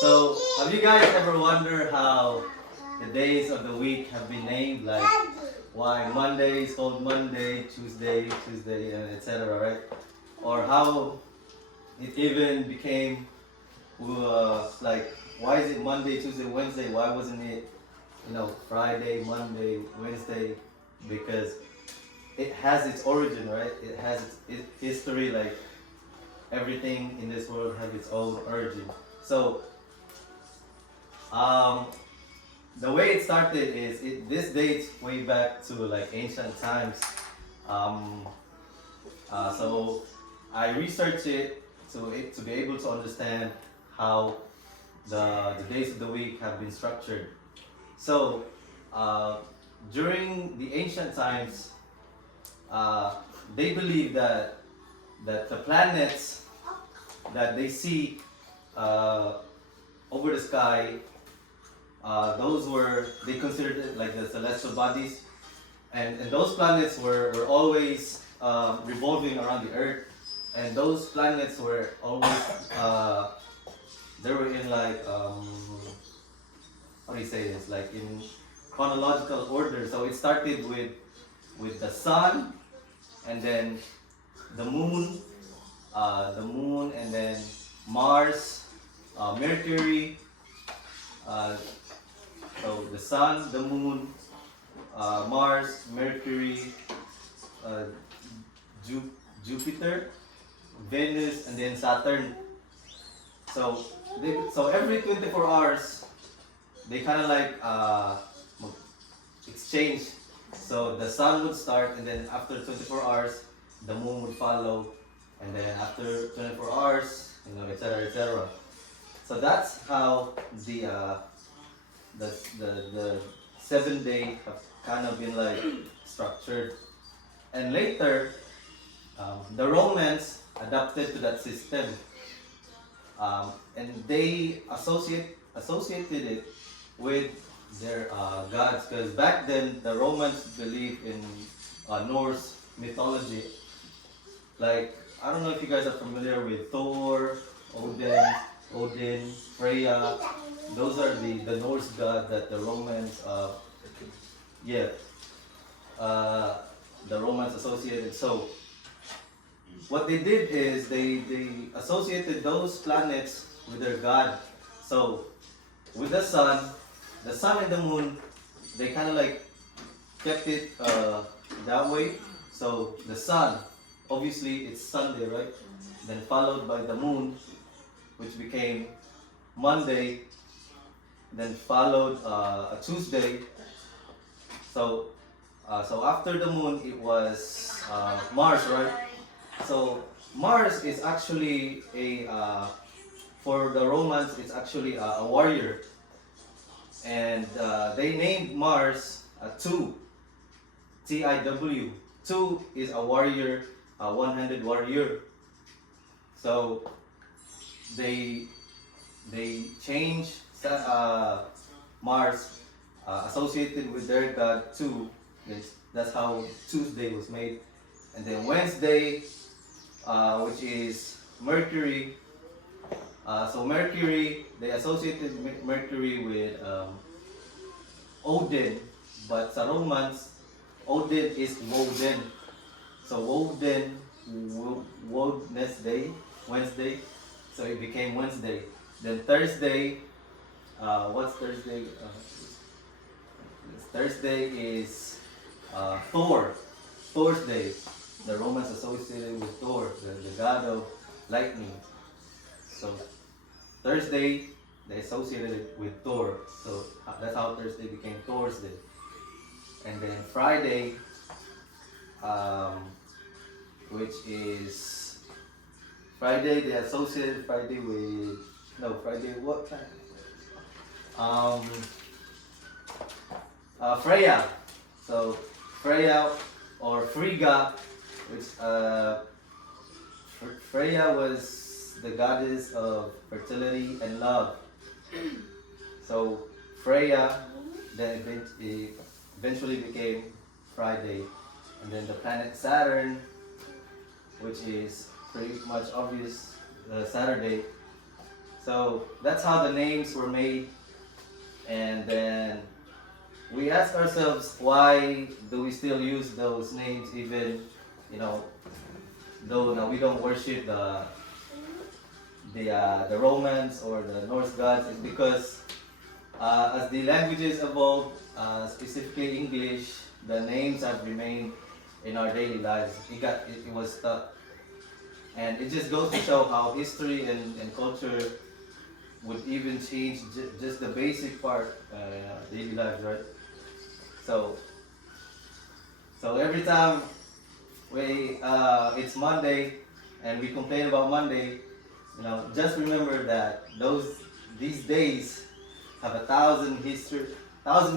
So, have you guys ever wondered how the days of the week have been named? Like, why Monday is called Monday, Tuesday, and etc. Right? Or how it even became like, why is it Monday, Tuesday, Wednesday? Why wasn't it, Friday, Monday, Wednesday? Because it has its origin, right? It has its history. Like everything in this world has its own origin. So, um, the way it started is this dates way back to like ancient times. Um, so I researched it to be able to understand how the days of the week have been structured. So uh, during the ancient times, uh, they believe that the planets that they see uh, over the sky, those were they considered it like the celestial bodies, and those planets were always revolving around the Earth, and those planets were always they were in like how do you say this, like in chronological order. So it started with the sun, and then the moon, and then Mars, Mercury. Uh, so the sun, the moon, Mars, Mercury, uh, Ju- Jupiter, Venus, and then Saturn. So every 24 hours they kind of like exchange. So the sun would start, and then after 24 hours, the moon would follow, and then after 24 hours, etc., etc. So that's how the 7 day have kind of been like structured. And later, the Romans adapted to that system, and they associated it with their gods, because back then the Romans believed in Norse mythology. Like, I don't know if you guys are familiar with Thor, Odin, Freya. Those are the Norse god that the Romans yeah uh, the Romans associated. So what they did is they associated those planets with their god. So with the sun and the moon, they kind of like kept it that way. So the sun, obviously it's Sunday, right? Then followed by the moon, which became Monday. Then followed a Tuesday. So after the moon, it was Mars, right? So Mars is actually for the Romans, it's actually a warrior, and they named Mars Two, Tiw. Two is a warrior, a one-handed warrior. So they changed Mars associated with their god Two. That's how Tuesday was made, and then Wednesday, which is Mercury. So Mercury, they associated Mercury with Odin, but sa Romans, Odin is Woden. So Woden, Wednesday. So it became Wednesday. Then Thursday, what's Thursday? Thursday is Thor. Thor's day. The Romans associated with Thor, the god of lightning. So Thursday, they associated it with Thor. So that's how Thursday became Thor's day. And then Friday, which is Friday, they associated Friday with Friday what time? Freya. So Freya or Frigga, which Freya was the goddess of fertility and love. So Freya then eventually became Friday, and then the planet Saturn, which is pretty much obvious, Saturday, So that's how the names were made. And then we ask ourselves, why do we still use those names, even, you know, though now we don't worship the Romans or the Norse gods? Is because as the languages evolved, specifically English, the names have remained in our daily lives. It was stuck, and it just goes to show how history and culture would even change just the basic part in our daily lives, right? So so every time we it's Monday and we complain about Monday, just remember that these days have 1,000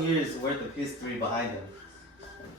years worth of history behind them.